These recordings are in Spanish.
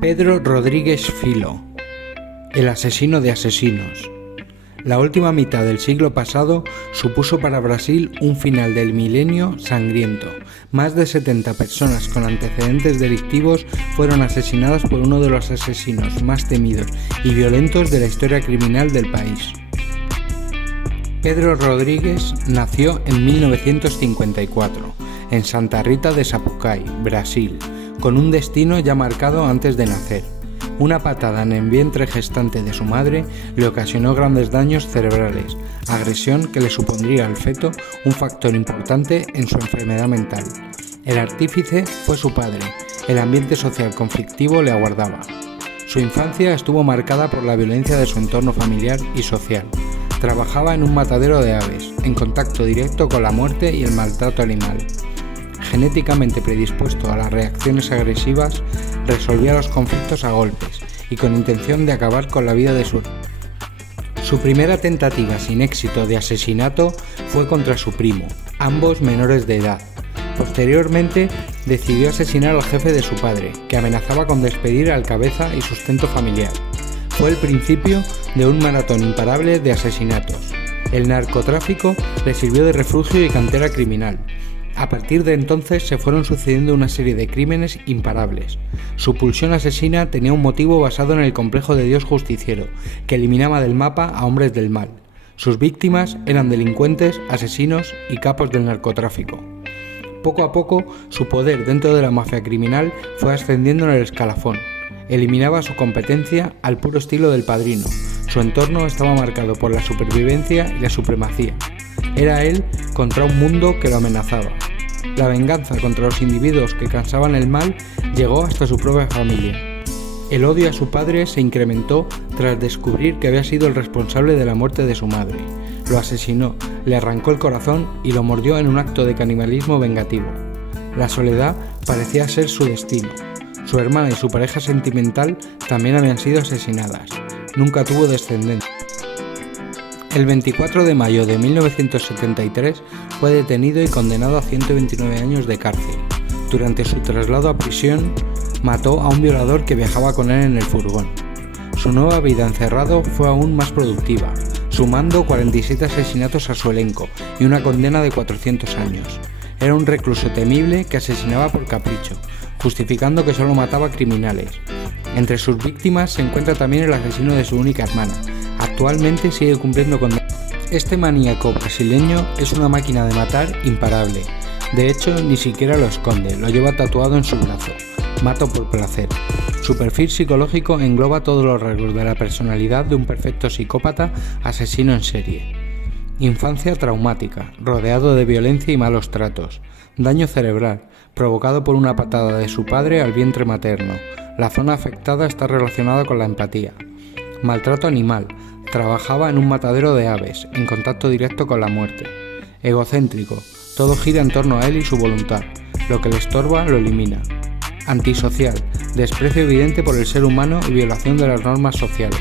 Pedro Rodríguez Filho, el asesino de asesinos. La última mitad del siglo pasado supuso para Brasil un final del milenio sangriento. Más de 70 personas con antecedentes delictivos fueron asesinadas por uno de los asesinos más temidos y violentos de la historia criminal del país. Pedro Rodríguez nació en 1954, en Santa Rita de Sapucaí, Brasil, con un destino ya marcado antes de nacer. Una patada en el vientre gestante de su madre le ocasionó grandes daños cerebrales, agresión que le supondría al feto un factor importante en su enfermedad mental. El artífice fue su padre, el ambiente social conflictivo le aguardaba. Su infancia estuvo marcada por la violencia de su entorno familiar y social. Trabajaba en un matadero de aves, en contacto directo con la muerte y el maltrato animal. Genéticamente predispuesto a las reacciones agresivas, resolvía los conflictos a golpes y con intención de acabar con la vida de su hermano. Su primera tentativa sin éxito de asesinato fue contra su primo, ambos menores de edad. Posteriormente, decidió asesinar al jefe de su padre, que amenazaba con despedir al cabeza y sustento familiar. Fue el principio de un maratón imparable de asesinatos. El narcotráfico le sirvió de refugio y cantera criminal. A partir de entonces se fueron sucediendo una serie de crímenes imparables. Su pulsión asesina tenía un motivo basado en el complejo de Dios justiciero, que eliminaba del mapa a hombres del mal. Sus víctimas eran delincuentes, asesinos y capos del narcotráfico. Poco a poco, su poder dentro de la mafia criminal fue ascendiendo en el escalafón. Eliminaba su competencia al puro estilo del Padrino. Su entorno estaba marcado por la supervivencia y la supremacía. Era él contra un mundo que lo amenazaba. La venganza contra los individuos que causaban el mal llegó hasta su propia familia. El odio a su padre se incrementó tras descubrir que había sido el responsable de la muerte de su madre. Lo asesinó, le arrancó el corazón y lo mordió en un acto de canibalismo vengativo. La soledad parecía ser su destino. Su hermana y su pareja sentimental también habían sido asesinadas. Nunca tuvo descendencia. El 24 de mayo de 1973 fue detenido y condenado a 129 años de cárcel. Durante su traslado a prisión, mató a un violador que viajaba con él en el furgón. Su nueva vida encerrado fue aún más productiva, sumando 47 asesinatos a su elenco y una condena de 400 años. Era un recluso temible que asesinaba por capricho, justificando que solo mataba a criminales. Entre sus víctimas se encuentra también el asesino de su única hermana. Actualmente sigue cumpliendo condena. Este maníaco brasileño es una máquina de matar imparable. De hecho, ni siquiera lo esconde, lo lleva tatuado en su brazo. Mato por placer. Su perfil psicológico engloba todos los rasgos de la personalidad de un perfecto psicópata asesino en serie. Infancia traumática, rodeado de violencia y malos tratos. Daño cerebral, provocado por una patada de su padre al vientre materno. La zona afectada está relacionada con la empatía. Maltrato animal. Trabajaba en un matadero de aves, en contacto directo con la muerte. Egocéntrico. Todo gira en torno a él y su voluntad. Lo que le estorba lo elimina. Antisocial. Desprecio evidente por el ser humano y violación de las normas sociales.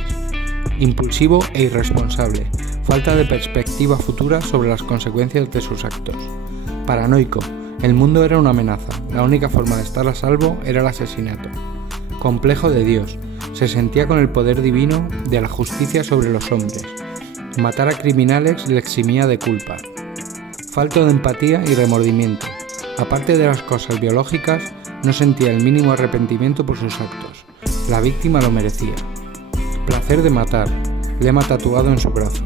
Impulsivo e irresponsable. Falta de perspectiva futura sobre las consecuencias de sus actos. Paranoico. El mundo era una amenaza. La única forma de estar a salvo era el asesinato. Complejo de Dios. Se sentía con el poder divino de la justicia sobre los hombres. Matar a criminales le eximía de culpa. Falto de empatía y remordimiento. Aparte de las cosas biológicas, no sentía el mínimo arrepentimiento por sus actos. La víctima lo merecía. Placer de matar. Lema tatuado en su brazo.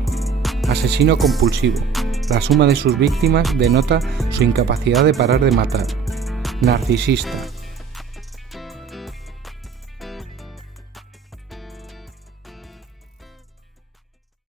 Asesino compulsivo. La suma de sus víctimas denota su incapacidad de parar de matar. Narcisista.